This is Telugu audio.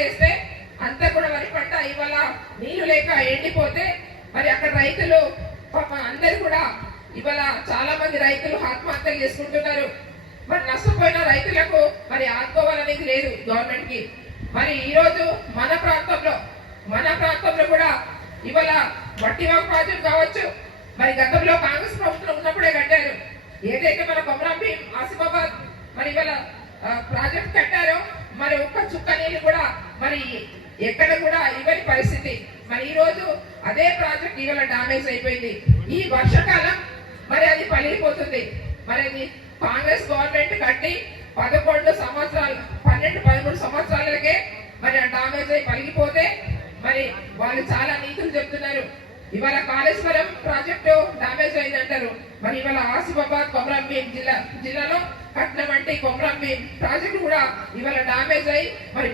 వేస్తే అంతా కూడా వరి పంట ఇవాళ నీళ్లు లేక ఎండిపోతే మరి అక్కడ రైతులు అందరు కూడా ఇవాళ చాలా మంది రైతులు ఆత్మహత్యలు చేసుకుంటున్నారు. మరి నష్టపోయిన రైతులకు మరి ఆదుకోవాలనేది లేదు గవర్నమెంట్ కి. మరి ఈ రోజు మన ప్రాంతంలో కూడా ఇవాళ వట్టివాగు ప్రాజెక్ట్ కావచ్చు, మరి గతంలో కాంగ్రెస్ ప్రభుత్వం ఉన్నప్పుడే కట్టారు. ఏదైతే మన కొమరం భీం ఆసిఫాబాద్ మరి ఇవాళ ప్రాజెక్ట్ కట్టారో మరి ఒక్క చుక్క నీళ్ళు కూడా మరి ఎక్కడ కూడా ఇవ్వని పరిస్థితి. మరి ఈ రోజు అదే ప్రాజెక్ట్ ఇవాళ డామేజ్ అయిపోయింది. ఈ వర్షాకాలం మరి అది పలిగిపోతుంది. మరి అది కాంగ్రెస్ గవర్నమెంట్ కట్టి 11 సంవత్సరాలు 12-13 సంవత్సరాలకే మరి ఆ డామేజ్ అయి పలిగిపోతే మరి వాళ్ళు చాలా నీతులు చెప్తున్నారు. ఇవాళ కాళేశ్వరం ప్రాజెక్టు డామేజ్ అయిందంటారు. మరి ఇవాళ ఆసిఫాబాద్ కొమరం భీం జిల్లాలో కట్నం అంటే కొమరం భీం ప్రాజెక్టు కూడా ఇవాళ డామేజ్ అయి మరి